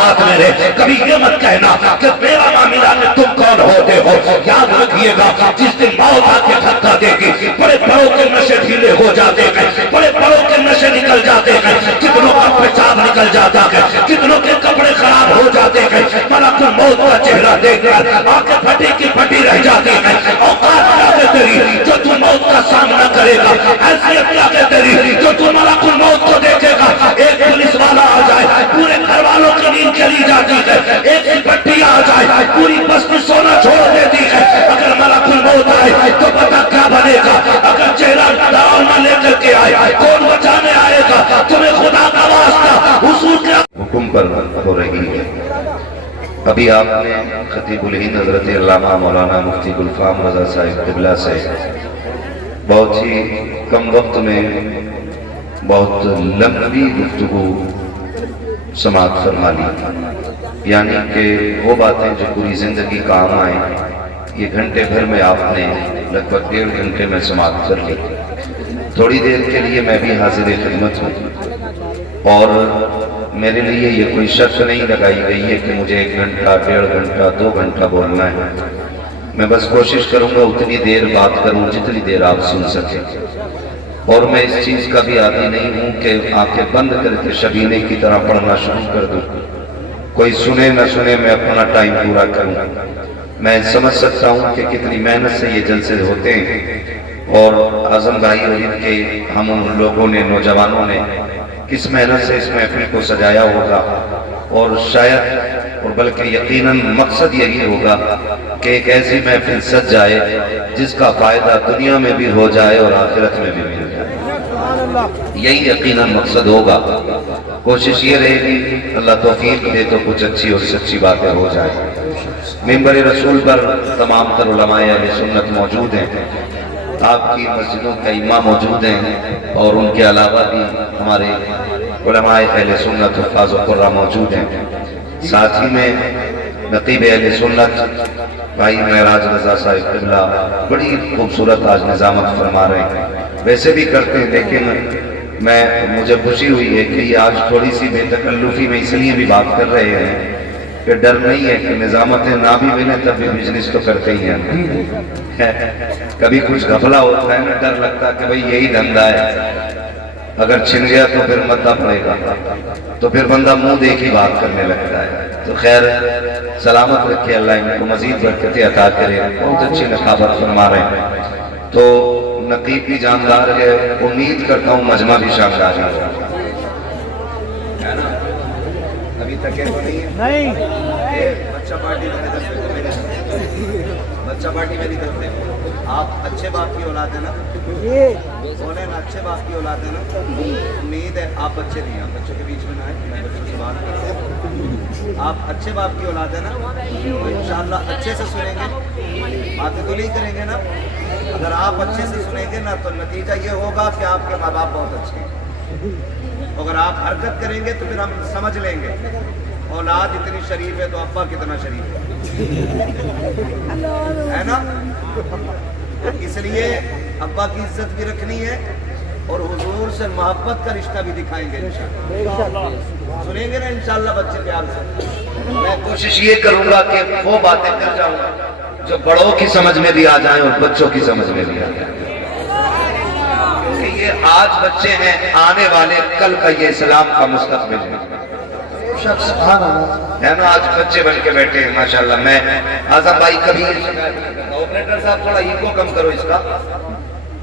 ساتھ میرے، کبھی یہ مت کہنا کہ میرا معاملہ کہ تم کون ہوتے ہو۔ یاد رکھیے گا جس دن موت آ کے دھکا دے گی، بڑے بڑوں کے نشے ڈھیلے ہو جاتے ہیں، بڑے بڑوں کے نشے نکل جاتے ہیں، کتنوں کا پیشاب نکل جاتا ہے، کتنوں کے کپڑے خراب ہو جاتے ہیں، ملک الموت کا چہرہ دیکھ کر آنکھیں پھٹی کی پھٹی رہ جاتی ہیں۔ اوقات کیا کہ تیری جو تو موت کا سامنا کرے گا، حیثیت کیا کہ تیری جو تو ملک الموت کو دیکھے گا۔ ایک پولیس والا آ جائے پورے گھر والوں کی نیند چلی جاتی ہے، ایک سپٹی آ جائے پوری بستی سونا چھوڑ دیتی ہے۔ اگر ملک الموت آئے تو پتہ کیا بنے گا؟ اگر چہرہ ڈراؤنا لے کر کے آئے کون بچانے آئے گا؟ تمہیں خدا کا واسطہ حضور کے حکم پر ہو رہی ہے۔ ابھی آپ نے خطیب الہند حضرت علامہ مولانا مفتی گلفام رضا صاحب قبلہ سے بہت ہی کم وقت میں بہت لمبی گفتگو سماعت فرما لی، یعنی کہ وہ باتیں جو پوری زندگی کام آئیں یہ گھنٹے بھر میں آپ نے لگ بھگ 1.5 گھنٹے میں سماعت کر لی۔ تھوڑی دیر کے لیے میں بھی حاضر خدمت ہوں، اور میرے لیے یہ کوئی شرط نہیں لگائی گئی ہے کہ مجھے 1 گھنٹہ 1.5 گھنٹہ 2 گھنٹہ بولنا ہے۔ میں بس کوشش کروں گا اتنی دیر بات کروں جتنی دیر آپ سن سکیں، اور میں اس چیز کا بھی عادی نہیں ہوں کہ آنکھیں بند کر کے شبینے کی طرح پڑھنا شروع کر دوں، کوئی سنے نہ سنے میں اپنا ٹائم پورا کروں۔ میں سمجھ سکتا ہوں کہ کتنی محنت سے یہ جلسے ہوتے ہیں، اور اعظم بھائی اور ان کے ہم لوگوں نے نوجوانوں نے کس محنت سے اس محفل کو سجایا ہوگا، اور شاید اور بلکہ یقیناً مقصد یہی ہوگا کہ ایک ایسی محفل سج جائے جس کا فائدہ دنیا میں بھی ہو جائے اور آخرت میں بھی مل جائے، یہی یقیناً مقصد ہوگا۔ کوشش یہ رہے گی اللہ توفیق دے تو کچھ اچھی اور سچی باتیں ہو جائیں۔ ممبر رسول پر تمام تر علماء اہل سنت موجود ہیں، آپ کی مسجدوں کا امام موجود ہیں، اور ان کے علاوہ بھی ہمارے علماء اہل سنت حفاظ و قرہ موجود ہیں۔ ساتھ ہی میں نقیب اہل سنت بھائی معراج رضا صاحب قبلہ بڑی خوبصورت آج نظامت فرما رہے ہیں، ویسے بھی کرتے ہیں، لیکن مجھے خوشی ہوئی ہے کہ یہ آج تھوڑی سی بے تکلفی میں اس لیے بھی بات کر رہے ہیں کہ ڈر نہیں ہے کہ نظامتیں نہ بھی ملیں تب بھی بزنس تو کرتے ہی ہیں۔ کبھی کچھ غفلہ ہوتا ہے نا، ڈر لگتا ہے کہ بھئی یہی دھندا ہے، اگر چھن گیا تو پھر مدہ پڑے گا، تو پھر بندہ منہ دیکھ ہی بات کرنے لگتا ہے۔ تو خیر سلامت رکھے اللہ ان کو مزید برکتیں عطا کرے، بہت اچھی نقابت فرما رہے ہیں۔ تو نقیب بھی جاندار ہے، امید کرتا ہوں مجمع بھی شاندار ہے نا؟ ابھی تک ہے تو نہیں بچہ پارٹی میری طرف سے آپ اچھے باپ کی اولاد ہے نا، بولے نا اچھے باپ کی اولاد ہے نا، امید ہے آپ بچے نہیں ہیں، بچوں کے بیچ میں نہ آئے، میں بچوں سے بات کرتا ہوں۔ آپ اچھے باپ کی اولاد ہے نا، تو انشاءاللہ اچھے سے سنیں گے، باتیں تو نہیں کریں گے نا۔ اگر آپ اچھے سے سنیں گے نا تو نتیجہ یہ ہوگا کہ آپ کے ماں باپ بہت اچھے ہیں، اگر آپ حرکت کریں گے تو پھر ہم سمجھ لیں گے اولاد اتنی شریف ہے تو ابا کتنا شریف ہے نا۔ اس لیے ابا کی عزت بھی رکھنی ہے، اور حضور سے محبت کا رشتہ بھی دکھائیں گے انشاءاللہ۔ سنیں گے نا انشاءاللہ بچے پیار سے۔ میں کوشش یہ کروں گا کہ وہ باتیں کر جاؤں جو بڑوں کی سمجھ میں بھی آ جائیں اور بچوں کی سمجھ میں بھی آ جائیں، کیونکہ یہ آج بچے ہیں، آنے والے کل کا یہ اسلام کا مستقبل ہے نا۔ آج بچے بن کے بیٹھے ہیں ماشاءاللہ۔ میں اعظم بھائی کبھی آپریٹر صاحب تھوڑا ایگو کم کرو اس کا،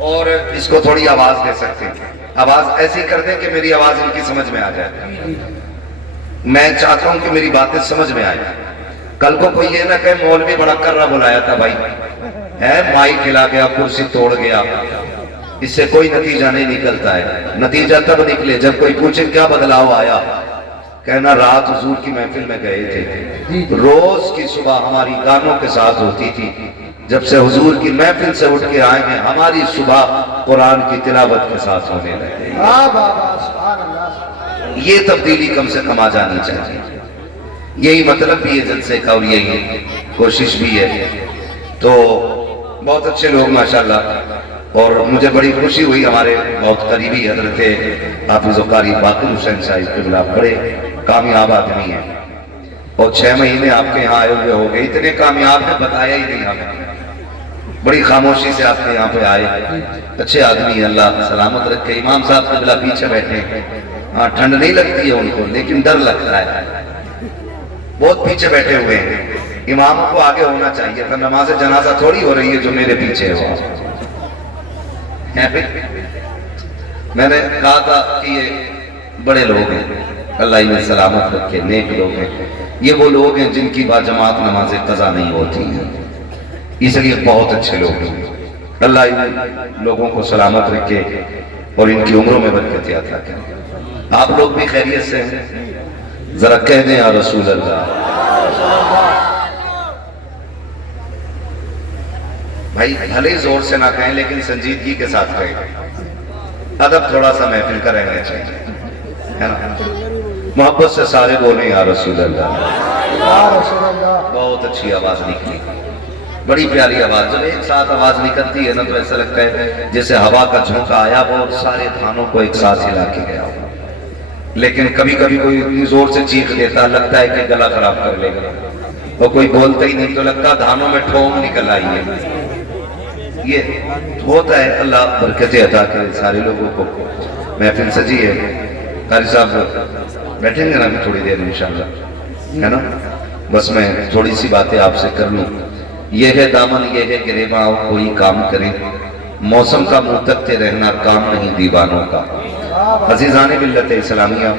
اور اس کو تھوڑی آواز دے سکتے ہیں، آواز ایسی کر دیں کہ میری آواز ان کی سمجھ میں آ جائے۔ میں چاہتا ہوں کہ میری باتیں سمجھ میں آئے۔ کل کو کوئی یہ نہ کہ مولوی بڑا کرا بلایا تھا بھائی، ہے مائک کھلا گیا، کرسی توڑ گیا، اس سے کوئی نتیجہ نہیں نکلتا ہے۔ نتیجہ تب نکلے جب کوئی پوچھے کیا بدلاؤ آیا، کہنا رات حضور کی محفل میں گئے تھے، روز کی صبح ہماری کانوں کے ساتھ ہوتی تھی، جب سے حضور کی محفل سے اٹھ کے آئے ہیں ہماری صبح قرآن کی تلاوت کے ساتھ ہونے لگے۔ یہ تبدیلی کم سے کم آ جانی چاہیے، یہی مطلب بھی ہے جلسے کا، اور یہی کوشش بھی ہے۔ تو بہت اچھے لوگ ماشاءاللہ، اور مجھے بڑی خوشی ہوئی، ہمارے بہت قریبی حضرت حافظ و قاری باقر حسین صاحب قبلہ بڑے کامیاب آدمی ہیں، اور 6 مہینے آپ کے یہاں آئے ہوئے ہو گئے، اتنے کامیاب ہیں بتایا ہی نہیں ہمیں، بڑی خاموشی سے آپ کے یہاں پہ آئے، اچھے آدمی ہیں، اللہ سلامت رکھے۔ امام صاحب قبلہ پیچھے بیٹھے ہیں، ہاں ٹھنڈ نہیں لگتی ہے ان کو لیکن ڈر لگتا ہے، بہت پیچھے بیٹھے ہوئے ہیں۔ امام کو آگے ہونا چاہیے تھا، نماز جنازہ تھوڑی ہو رہی ہے جو میرے پیچھے ہو۔ میں نے کہا تھا کہ یہ بڑے لوگ ہیں، اللہ انہیں سلامت رکھے، نیک لوگ ہیں، یہ وہ لوگ ہیں جن کی باجماعت نماز قضا نہیں ہوتی ہیں، اس لیے بہت اچھے لوگ ہیں، اللہ ان لوگوں کو سلامت رکھے اور ان کی عمروں میں برکت عطا کرے۔ آپ لوگ بھی خیریت سے ہیں؟ ذرا کہہ دیں یا رسول اللہ۔ بھائی بھلے زور سے نہ کہیں لیکن سنجیدگی کے ساتھ کہیں، ادب تھوڑا سا محفل کا رہنا چاہیے، ہے نا؟ محبت سے سارے بولیں یا رسول اللہ۔ بہت اچھی آواز نکلی، بڑی پیاری آواز، جب ایک ساتھ آواز نکلتی ہے نا تو ایسا لگتا ہے جیسے ہوا کا جھونکا آیا ہو اور سارے دھانوں کو ایک ساتھ ہلا کے گیا ہو۔ لیکن کبھی کبھی کوئی اتنی زور سے چیخ دیتا لگتا ہے کہ گلا خراب کر لے گا، اور کوئی بولتا ہی نہیں تو لگتا دھانوں میں ٹھوم نکل آئی ہے۔ یہ ہوتا ہے، اللہ برکتیں عطا کرے سارے لوگوں کو۔ محفل سجی ہے، قاری صاحب بیٹھیں گے نا ابھی تھوڑی دیر انشاءاللہ، ہے نا؟ بس میں تھوڑی سی باتیں آپ سے کر لوں۔ یہ ہے دامن یہ ہے گریباں کوئی کام کرے، موسم کا منہ تکتے رہنا کام نہیں دیوانوں کا۔ عزیزان ملت اسلامیہ،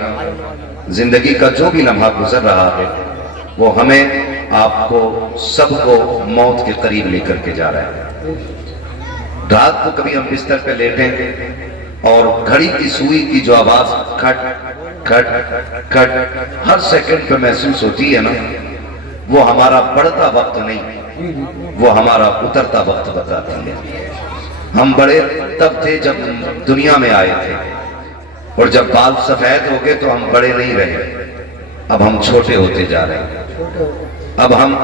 زندگی کا جو بھی لمحہ گزر رہا ہے وہ ہمیں آپ کو سب کو موت کے قریب لے کر کے جا رہا ہے۔ رات کو کبھی ہم بستر پہ لیٹیں اور گھڑی کی سوئی کی جو آواز کھٹ کھٹ کھٹ ہر سیکنڈ پہ محسوس ہوتی ہے نا، وہ ہمارا بڑھتا وقت نہیں، وہ ہمارا اترتا وقت بتاتی ہے۔ ہم بڑے تب تھے جب دنیا میں آئے تھے، اور جب بال سفید ہو گئے تو ہم بڑے نہیں رہے، اب ہم چھوٹے ہوتے جا رہے ہیں، اب ہم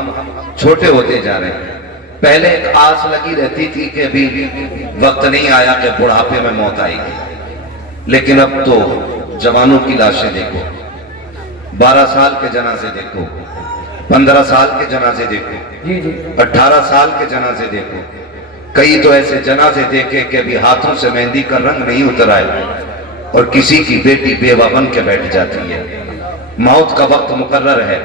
چھوٹے ہوتے جا رہے ہیں۔ پہلے ایک آس لگی رہتی تھی کہ ابھی وقت نہیں آیا کہ بڑھاپے میں موت آئے گی، لیکن اب تو جوانوں کی لاشیں دیکھو، 12 سال کے جنازے دیکھو، 15 سال کے جنازے دیکھو، 18 سال کے جنازے دیکھو، کئی تو ایسے جنازے دیکھے کہ ابھی ہاتھوں سے مہندی کا رنگ نہیں اتر آئے اور کسی کی بیٹی بیوہ بن کے بیٹھ جاتی ہے۔ موت کا وقت مقرر ہے،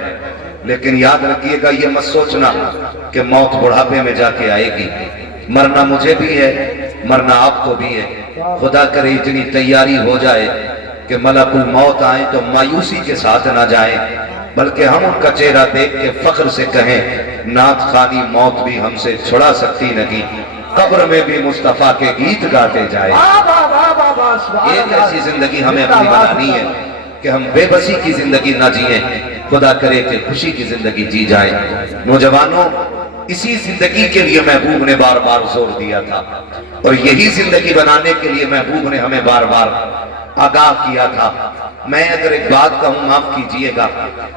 لیکن یاد رکھیے گا یہ مت سوچنا کہ موت بڑھاپے میں جا کے آئے گی۔ مرنا مجھے بھی ہے، مرنا آپ کو بھی ہے، خدا کرے اتنی تیاری ہو جائے کہ ملک الموت آئیں تو مایوسی کے ساتھ نہ جائیں، بلکہ ہم ان کا چہرہ دیکھ کے فخر سے کہیں نعت خوانی موت بھی ہم سے چھڑا سکتی نہیں، قبر میں بھی مصطفیٰ کے گیت گاتے جائیں۔ ایک ایسی زندگی ہمیں اپنی بنانی ہے کہ ہم بے بسی کی زندگی نہ جئیں، خدا کرے کہ خوشی کی زندگی جی جائیں۔ نوجوانوں، اسی زندگی کے لیے محبوب نے بار بار زور دیا تھا، اور یہی زندگی بنانے کے لیے محبوب نے ہمیں بار بار آگاہ کیا تھا۔ میں اگر ایک بات کہوں معاف کیجئے گا،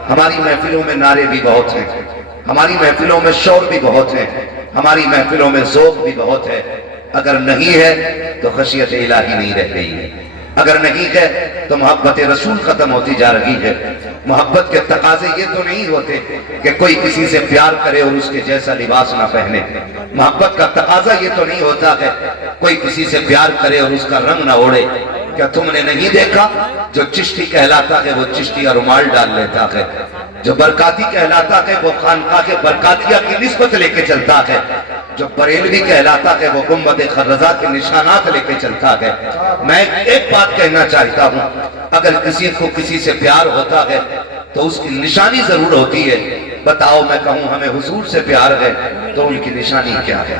ہماری محفلوں میں نعرے بھی بہت ہیں، ہماری محفلوں میں شور بھی بہت ہے، ہماری محفلوں میں ذوق بھی بہت ہے، اگر نہیں ہے تو خشیت الہی نہیں رہ گئی ہے، اگر نہیں ہے تو محبت رسول ختم ہوتی جا رہی ہے۔ محبت کے تقاضے یہ تو نہیں ہوتے کہ کوئی کسی سے پیار کرے اور اس کے جیسا لباس نہ پہنے، محبت کا تقاضا یہ تو نہیں ہوتا ہے کوئی کسی سے پیار کرے اور اس کا رنگ نہ اوڑے۔ کیا تم نے نہیں دیکھا جو چشتی کہلاتا ہے وہ چشتی اور رومال ڈال لیتا ہے، جو برکاتی کہلاتا ہے وہ خانقاہ کے برکاتیہ کی نسبت لے کے چلتا ہے، جو بریلوی کہلاتا ہے وہ گنبد خرزہ کے نشانات لے کے چلتا ہے۔ میں ایک بات کہنا چاہتا ہوں، اگر کسی کو کسی سے پیار ہوتا ہے تو اس کی نشانی ضرور ہوتی ہے۔ بتاؤ میں کہوں ہمیں حضور سے پیار ہے تو ان کی نشانی کیا ہے؟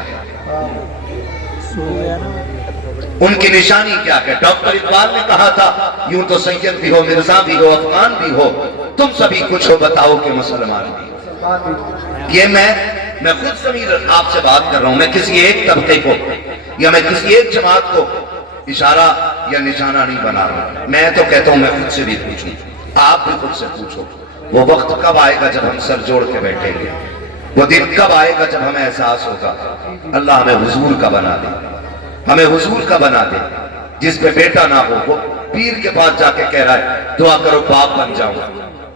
ان کی نشانی کیا ہے؟ ڈاکٹر اقبال نے کہا تھا یوں تو سید بھی ہو، مرزا بھی ہو، افغان بھی ہو، تم سبھی کچھ ہو، بتاؤ کہ مسلمان بھی ہو۔ یہ میں خود ضمیر آپ سے بات کر رہا ہوں، میں کسی ایک طبقے کو یا میں کسی ایک جماعت کو اشارہ یا نشانہ نہیں بنا رہا، میں تو کہتا ہوں میں خود سے بھی پوچھوں، آپ بھی خود سے پوچھو، وہ وقت کب آئے گا جب ہم سر جوڑ کے بیٹھیں گے؟ وہ دن کب آئے گا جب ہمیں احساس ہوگا اللہ ہمیں حضور کا بنا دے، ہمیں حضور کا بنا دے، جس پہ بیٹا نہ ہو وہ پیر کے پاس جا کے کہہ رہا ہے دعا کرو باپ بن جاؤں،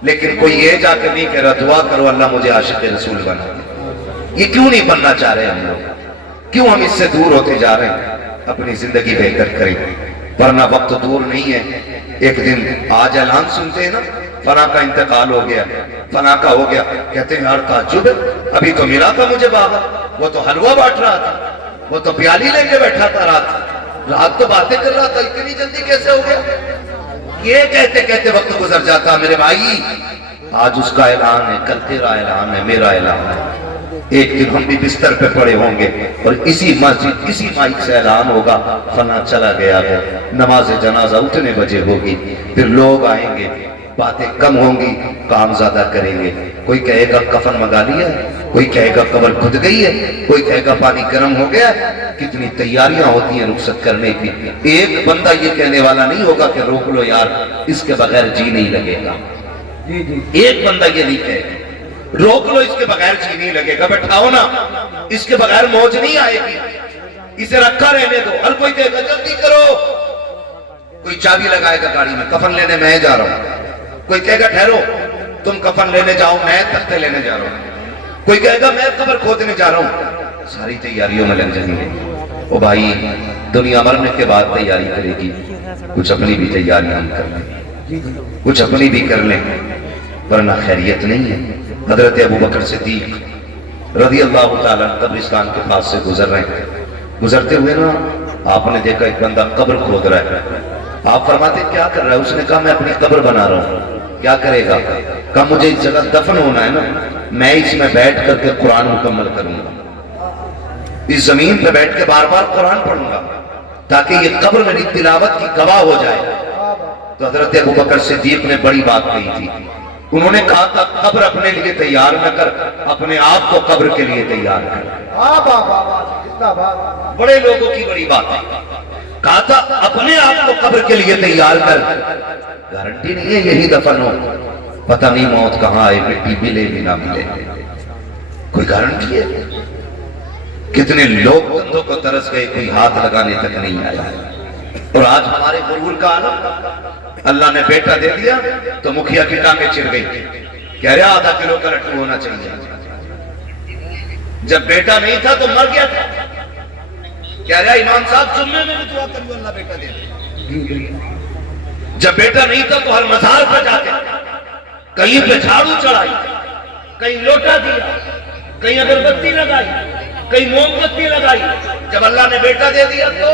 لیکن کوئی یہ جا کے نہیں کہہ رہا دعا کرو اللہ مجھے عاشق رسول بنا دے۔ یہ کیوں نہیں بننا چاہ رہے ہم لوگ؟ کیوں ہم اس سے دور ہوتے جا رہے ہیں؟ اپنی زندگی بہتر کریں، ورنہ وقت دور نہیں ہے۔ ایک دن آج اعلان سنتے ہیں نا، فلاں کا انتقال ہو گیا، فلاں کا ہو گیا، کہتے ہیں یار تعجب ہے، ابھی تو ملا تھا مجھے بابا، وہ تو حلوہ بانٹ رہا تھا، وہ تو پیالی لے کے بیٹھا تھا، رات تو باتیں کر رہا تھا، اتنی جلدی کیسے ہو گیا؟ یہ کہتے کہتے وقت گزر جاتا۔ میرے بھائی آج اس کا اعلان ہے، کل تیرا اعلان ہے، میرا اعلان ہے۔ ایک دن ہم بھی بستر پہ پڑے ہوں گے اور اسی مسجد اسی مائک سے اعلان ہوگا فلاں چلا گیا ہے، نماز جنازہ اتنے بجے ہوگی، پھر لوگ آئیں گے، باتیں کم ہوں گی، کام زیادہ کریں گے۔ کوئی کہے گا کفن منگا لیا ہے، کوئی کہے گا قبر کھد گئی ہے، کوئی کہے گا پانی گرم ہو گیا ہے۔ کتنی تیاریاں ہوتی ہیں رخصت کرنے کی۔ ایک بندہ یہ کہنے والا نہیں ہوگا کہ روک لو یار اس کے بغیر جی نہیں لگے گا۔ ایک بندہ یہ نہیں کہے گا روک لو اس کے بغیر جی نہیں لگے گا، بٹھاؤ نا اس کے بغیر موج نہیں آئے گی، اسے رکھا رہنے دو۔ ہر کوئی کہے گا جلدی کرو، کوئی چابی لگائے گا گاڑی میں، کفن لینے میں جا رہا ہوں، کوئی کہے گا ٹھہرو تم کفن لینے جاؤ میں تختے لینے جا رہا ہوں، کوئی کہے گا میں قبر کھودنے جا رہا ہوں۔ ساری تیاریوں میں لگ جائیں گے۔ او بھائی دنیا مرنے کے بعد تیاری کرے گی، کچھ اپنی بھی تیاریاں کر لیں، کچھ اپنی بھی کر لیں، ورنہ خیریت نہیں ہے۔ حضرت ابو بکر صدیق رضی اللہ تعالیٰ قبرستان کے پاس سے گزر رہے ہیں، گزرتے ہوئے نا آپ نے دیکھا ایک بندہ قبر کھود رہا ہے۔ آپ فرماتے کیا کر رہا ہے؟ اس نے کہا میں اپنی قبر بنا رہا ہوں۔ کیا کرے گا؟ کہا مجھے اس جگہ دفن ہونا ہے نا، میں اس میں بیٹھ کر کے قرآن مکمل کروں گا، اس زمین پہ بیٹھ کے بار بار قرآن پڑھوں گا تاکہ یہ قبر میری تلاوت کی گواہ ہو جائے۔ تو حضرت ابو بکر صدیق نے بڑی بات کہی تھی، انہوں نے کہا تھا قبر اپنے لیے تیار نہ کر، اپنے آپ کو قبر کے لیے تیار کر۔ بڑے لوگوں کی بڑی بات ہے، کہا تھا اپنے آپ کو قبر کے لیے تیار کر۔ گارنٹی نہیں ہے یہی دفن ہو، پتہ نہیں موت کہاں آئے، مٹی ملے بھی نہ ملے، کوئی گارنٹی ہے؟ کتنے لوگ کندھوں کو ترس گئے، کوئی ہاتھ لگانے تک نہیں آیا۔ اور آج ہمارے غرور کا عالم، اللہ نے بیٹا دے دیا تو مکھیا کی ٹانگیں چڑھ گئی، کہہ رہا آدھا کلو کا لڈو ہونا چاہیے، جب بیٹا نہیں تھا تو مر گیا تھا، کہہ رہا امام صاحب جمعے میں بھی دعا کریو اللہ بیٹا دے دے، جب بیٹا نہیں تھا تو ہر مزار پہ جا کے کہیں پہ جھاڑو چڑھائی، کہیں لوٹا دیا، کہیں اگربتی لگائی، کہیں موم بتی لگائی۔ جب اللہ نے بیٹا دے دیا تو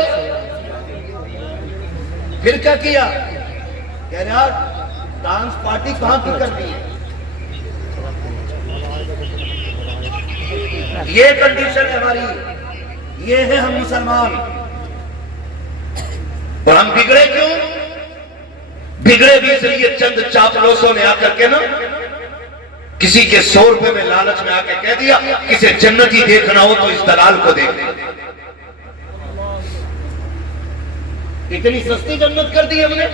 پھر کیا کیا؟ کہہ رہا ڈانس پارٹی کہاں کی کر دی ہے؟ یہ کنڈیشن ہے ہماری، یہ ہے ہم مسلمان۔ اور ہم بگڑے کیوں؟ بگڑے بھی اس لیے چند چاپلوسوں نے آ کر کے نا کسی کے 100 روپے میں لالچ میں آ کے کہہ دیا کسی جنتی دیکھنا ہو تو اس دلال کو دیکھ، اتنی سستی جنت کر دی ہم نے۔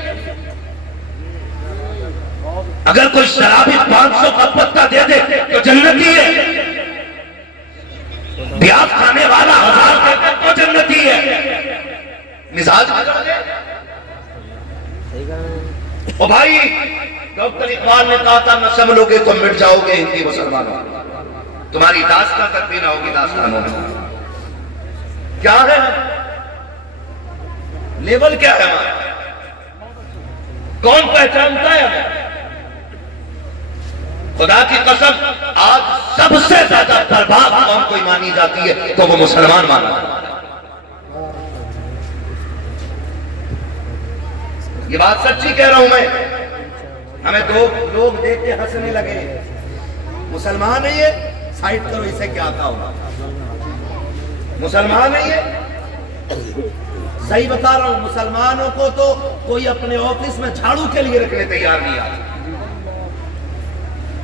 اگر کوئی شرابی 500 کا پتہ دے دے تو جنتی ہے، بیاض کھانے والا 1000 دے دے تو جنتی ہے۔ مزاج بگڑ گئے۔ او بھائی ڈاکٹر اقبال نے کہا تھا نہ سنبھلو گے تو مٹ جاؤ گے ہندی مسلمانوں، تمہاری داستان تک بھی نہ ہوگی داستانوں میں۔ کیا ہے لیول، کیا ہے ہمارا؟ کون پہچانتا ہے ہمیں؟ خدا کی قسم آج سب سے زیادہ برباد قوم کوئی مانی جاتی ہے تو وہ مسلمان مانا جاتا ہے۔ یہ بات سچی کہہ رہا ہوں میں، ہمیں دو لوگ دیکھ کے ہنسنے لگے، مسلمان ہے یہ، سائٹ کرو اسے کیا آتا ہوگا، مسلمان ہے یہ۔ صحیح بتا رہا ہوں، مسلمانوں کو تو کوئی اپنے آفس میں جھاڑو کے لیے رکھنے تیار نہیں آتا،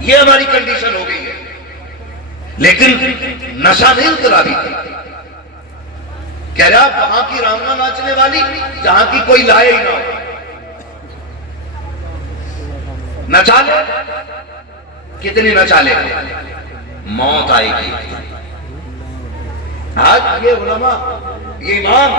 یہ ہماری کنڈیشن ہو گئی ہے۔ لیکن نشہ نہیں انقلابی تھی، کہہ رہا وہاں کی رانگا ناچنے والی جہاں کی کوئی لائے ہی نہ ہو، نچا لے، کتنی نچا لے، موت آئے گی۔ آج یہ علماء، یہ امام،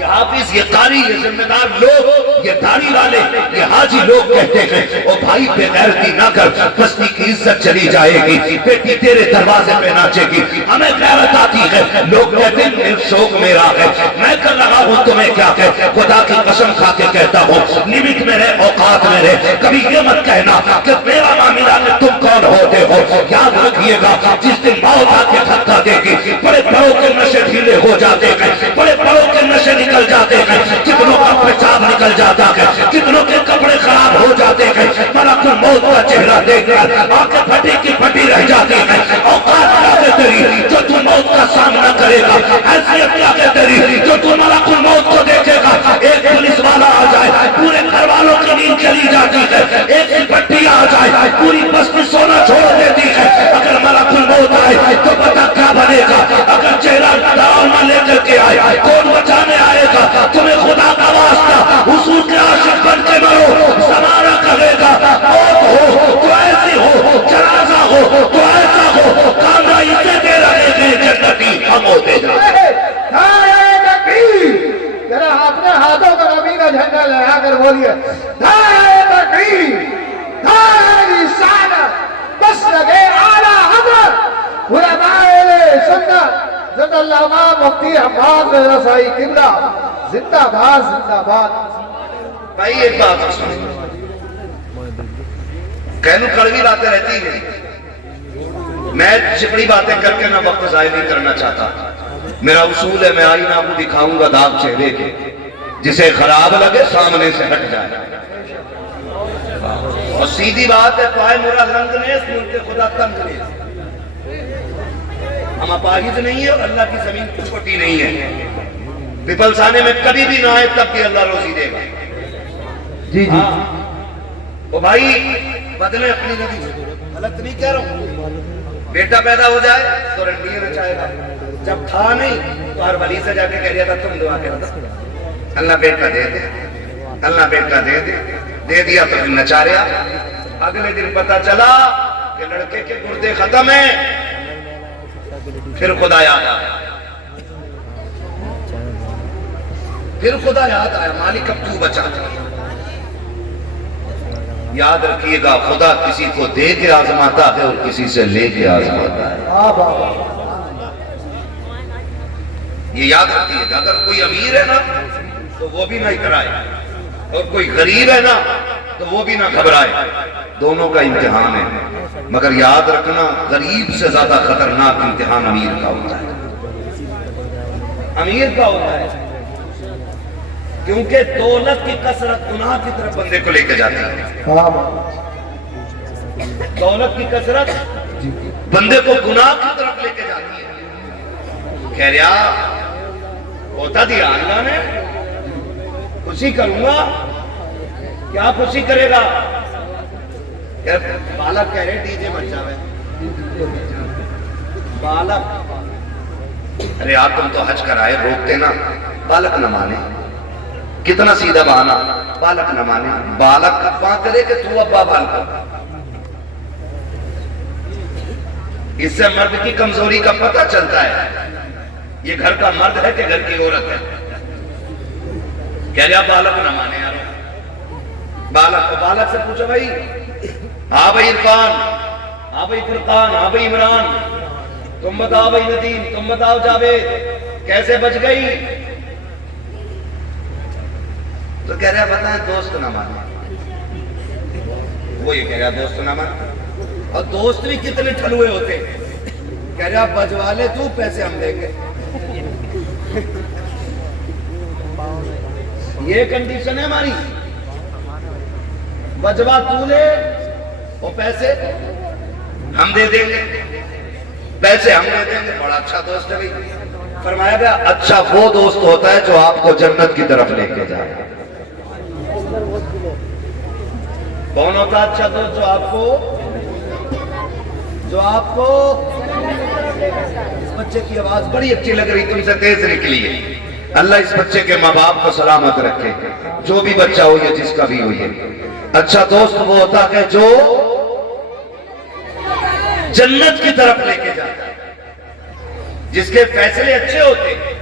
یہ حافظ، یہ قاری، یہ ذمہ دار لوگ، یہ داڑھی والے، یہ حاجی لوگ کہتے ہیں او بھائی بے غیرتی نہ کر، بستی کی عزت چلی جائے گی، بیٹی تیرے دروازے پہ ناچے گی، ہمیں غیرت آتی ہے، لوگ کہتے ہیں شوق میرا ہے، میں کر رہا ہوں تمہیں کیا کہ خدا کی قسم کھا کے کہتا ہوں، نمت میں رہے، اوقات میں رہے، کبھی یہ مت کہنا کہ میرا معاملہ کہ تم کون ہوتے ہو، یاد رکھیے گا جس دن موت آ کے دھکا دے گی، بڑے بڑوں کے نشے ڈھیلے ہو جاتے ہیں، بڑے بڑوں کے نشے نکل جاتے ہیں، کتنوں کا پیشاب نکل جاتا ہے، کتنوں کے کپڑے خراب ہو جاتے ہیں، ملک الموت کا چہرہ دیکھ کر آنکھیں پھٹی کی پھٹی رہ جاتی ہیں، اوقات کیا کہ تیری جو تو موت کا سامنا کرے گا، حیثیت کیا کہ تیری جو تو ملک الموت کو دیکھے گا، ایک پولیس والا آ جائے پورے گھر والوں کی نیند چلی جاتی ہے، ایک سپٹی آ جائے پوری بستی سونا چھوڑ دیتی ہے، اگر ملک الموت آئے تو پتہ کیا بنے گا، اگر چہرہ ڈراؤنا لے کر کے آئے کون بچانے آئے گا، تمہیں خدا کا واسطہ حضور کے عاشق بن کے مرو، زمانہ کہے گا موت ہو تو ایسی ہو، جنازہ ہو تو ایسا ہو، کامیابی سے دے رہے گے جنتی ہم ہوتے جائیں۔ نعرہ تکبیر، ذرا اپنے ہاتھوں پر نبی کا جھنڈا لہرا کر بولیے نعرہ تکبیر، نعرہ رسالت، بس لگے اعلیٰ حضرت علماء سنت زد علامہ مفتی حماد رسائی قبلہ زندہ باد زندہ باد۔ بھائی ایک بات سنیں، کہنو کڑوی باتیں رہتی ہیں، میں چپڑی باتیں کر کے نہ وقت ضائع نہیں کرنا چاہتا، میرا اصول ہے میں آئینہ آپ کو دکھاؤں گا داغ چہرے کے، جسے خراب لگے سامنے سے ہٹ جائے، اور سیدھی بات ہے پائے میرا رنگ نیس ملک خدا تنگ نیس، ہم اپاہج نہیں ہے اور اللہ کی زمین چھوٹی نہیں ہے، پیپلز آنے میں کبھی بھی نہ آئے تب بھی اللہ روزی دے گا۔ جی جی وہ بھائی بدلے اپنی نبی، غلط نہیں کہہ رہا ہوں، بیٹا پیدا ہو جائے تو رنڈیاں نچائے گا، جب تھا نہیں تو ہر ولی سے جا کے کہہ رہا تھا تم دعا کرنا اللہ بیٹا دے دے، اللہ بیٹا دے دے، دے دیا تو پھر نچا رہا، اگلے دن پتا چلا کہ لڑکے کے گردے ختم ہیں، پھر خدا یاد آیا، پھر خدا یاد آیا مالک اب تو بچا، یاد رکھیے گا خدا کسی کو دے کے آزماتا ہے اور کسی سے لے کے آزماتا ہے، یہ یاد رکھیے گا، اگر کوئی امیر ہے نا تو وہ بھی نہ اترائے اور کوئی غریب ہے نا تو وہ بھی نہ گھبرائے، دونوں کا امتحان ہے، مگر یاد رکھنا غریب سے زیادہ خطرناک امتحان امیر کا ہوتا ہے، امیر کا ہوتا ہے، کیونکہ دولت کی کثرت گناہ کی طرف بندے کو لے کے جاتی ہے، دولت کی کثرت بندے کو گناہ کی طرف لے کے جاتی ہے، کہہ رہا ہوتا دیا اللہ نے، خوشی کروں گا، کیا خوشی کرے گا، بالک کہہ رہے ڈی جے مر جاوے، بالک، ارے آپ تم تو حج کرائے روکتے نا، بالک نہ مانے، کتنا سیدھا بہانا، بالک نہ مانے، بالک ابا کرے کہ تو ابا بالک، اس سے مرد کی کمزوری کا پتہ چلتا ہے، یہ گھر کا مرد ہے کہ گھر کی عورت ہے، کہہ رہا بالک نہ مانے یار، بالک سے پوچھو بھائی، ہاں بھائی عرفان، ہاں بھائی فرقان، ہاں بھئی عمران، تم بتاؤ بھئی ندیم، تم بتاؤ جاوید کیسے بچ گئی؟ تو کہہ رہا بتائیں دوست نہ مانے، وہ یہ کہہ رہا دوست نہ مانے، اور دوست بھی کتنے ٹھلوے ہوتے، کہہ رہا بجوا لے تو پیسے ہم دیں گے، یہ کنڈیشن ہے ہماری، بجوا تو لے وہ پیسے ہم دے دیں گے، پیسے ہم دے دیں گے، بڑا اچھا دوست ہے بھائی، فرمایا گیا اچھا وہ دوست ہوتا ہے جو آپ کو جنت کی طرف لے کے جائے، کون ہوتا ہے اچھا دوست؟ جو آپ کو اس بچے کی آواز بڑی اچھی لگ رہی تم سے تیز نکلی ہے، اللہ اس بچے کے ماں باپ کو سلامت رکھے، جو بھی بچہ ہو یا جس کا بھی ہو، یہ اچھا دوست وہ ہوتا ہے جو جنت کی طرف لے کے جاتا ہے، جس کے فیصلے اچھے ہوتے ہیں،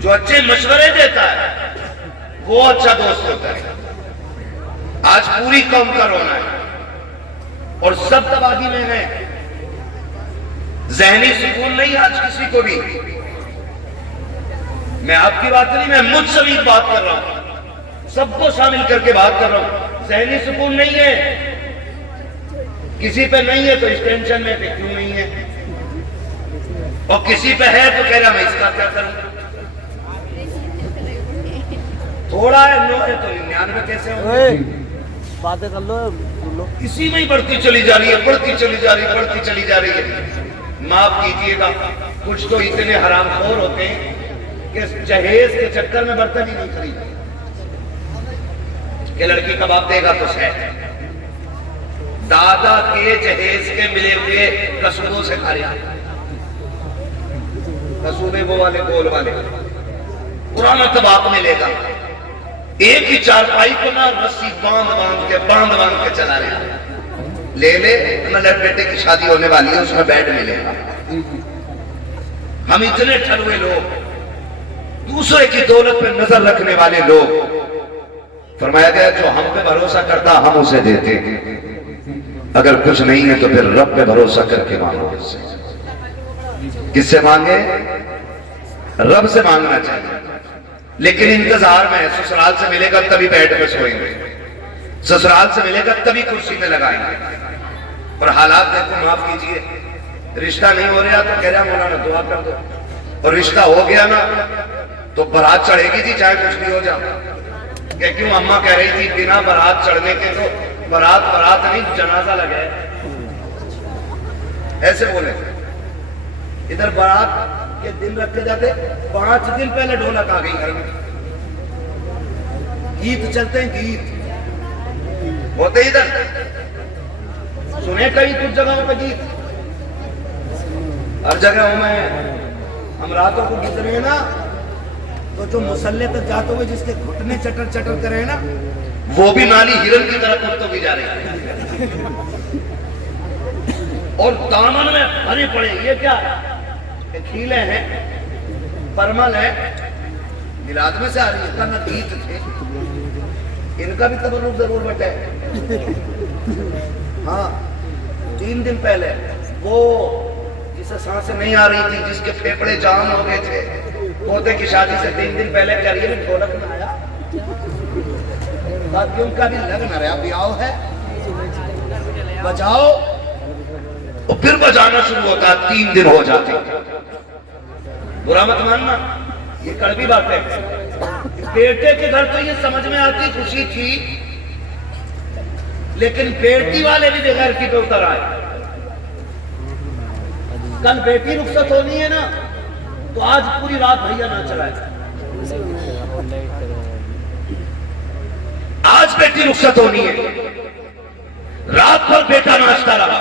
جو اچھے مشورے دیتا ہے وہ اچھا دوست ہوتا ہے. آج پوری قوم کا رونا ہے اور سب تباہی میں ہیں. ذہنی سکون نہیں آج کسی کو بھی. میں آپ کی بات نہیں, میں مجھ سے بھی بات کر رہا ہوں, سب کو شامل کر کے بات کر رہا ہوں. ذہنی سکون نہیں ہے کسی پہ. نہیں ہے تو اس ٹینشن میں کہ کیوں نہیں ہے, اور کسی پہ ہے تو کہہ رہا میں اس کا کیا کروں. تھوڑا ہے 9 ہے تو 99 کیسے ہوں. باتیں کر لو. اسی میں ہی بڑھتی چلی جا رہی ہے, بڑھتی چلی جا رہی ہے, بڑھتی چلی جا رہی ہے. معاف کیجئے گا, کچھ تو اتنے حرام خور ہوتے ہیں کہ جہیز کے چکر میں برتن ہی نہیں خریدتے کہ لڑکی کباب دے گا تو صحیح. دادا کے جہیز کے ملے ہوئے کسوروں سے کھا رہا, کسورے وہ والے گول والے پرانا کباب ملے گا. ایک ہی چارپائی کو نہ رسی باندھ باندھ کے چلا رہا. لے لے نہ بیٹے کی شادی ہونے والی ہے, اس میں بیڈ ملے گا. ہم اتنے ٹھلوے لوگ, دوسرے کی دولت پہ نظر رکھنے والے لوگ. فرمایا گیا جو ہم پہ بھروسہ کرتا ہم اسے دیتے, اگر کچھ نہیں ہے تو پھر رب پہ بھروسہ کر کے مانگو. کس سے مانگے؟ رب سے مانگنا چاہیے. لیکن انتظار میں ہے, سسرال سے ملے گا تبھی بیٹھ پہ سوئیں گے, سسرال سے ملے گا تبھی کرسی پہ لگائیں گے. اور حالات دیکھو, معاف کیجئے, رشتہ نہیں ہو رہا تو کہہ رہا مولانا دعا کر دو, اور رشتہ ہو گیا نا تو بارات چڑھے گی تھی چاہے کچھ بھی ہو جائے. کہ کیوں اماں کہہ رہی تھی بنا بارات چڑھنے کے تو بارات نہیں جنازہ لگے. ایسے بولے ادھر بارات کے دن رکھے جاتے, 5 دن پہلے ڈھولک آ گئی گھر میں, گیت چلتے ہیں, گیت ہوتے ادھر سنے کئی کچھ جگہوں پہ گیت. ہر جگہوں میں ہم راتوں کو گزرے ہیں نا تو جو مسلح تک جاتے ہوئے جس کے گھٹنے چٹر چٹر کرے نا وہ بھی نالی ہرن کی طرح کودتے بھی جا رہے ہیں. اور دامن میں بھری پڑے. یہ کیا ہے؟ کھیلے ہیں, پرمل ہے, میلاد میں سے آ رہی ہے. اتنا گیت تھے, ان کا بھی تبرک ضرور بٹے. ہاں 3 دن پہلے وہ جسے سانسیں نہیں آ رہی تھی, جس کے پھیپڑے جام ہو گئے تھے, پوتے کی شادی سے 3 دن پہلے کہہ رہی ہے ڈھولک نہ آیا تاکہ ان کا بھی لگ نہ رہا. بیاؤ ہے بجاؤ, اور پھر بجانا شروع ہوتا. 3 دن ہو جاتے. برا مت ماننا, یہ کڑوی بات ہے. بیٹے کے گھر تو یہ سمجھ میں آتی خوشی تھی, لیکن بیٹی والے بھی بغیر کی پہ اتر آئے. کل بیٹی رخصت ہونی ہے نا تو آج پوری رات بھیا نہ چلائے. آج بیٹی رخصت ہونی ہے, رات بھر بیٹا ناچتا رہا.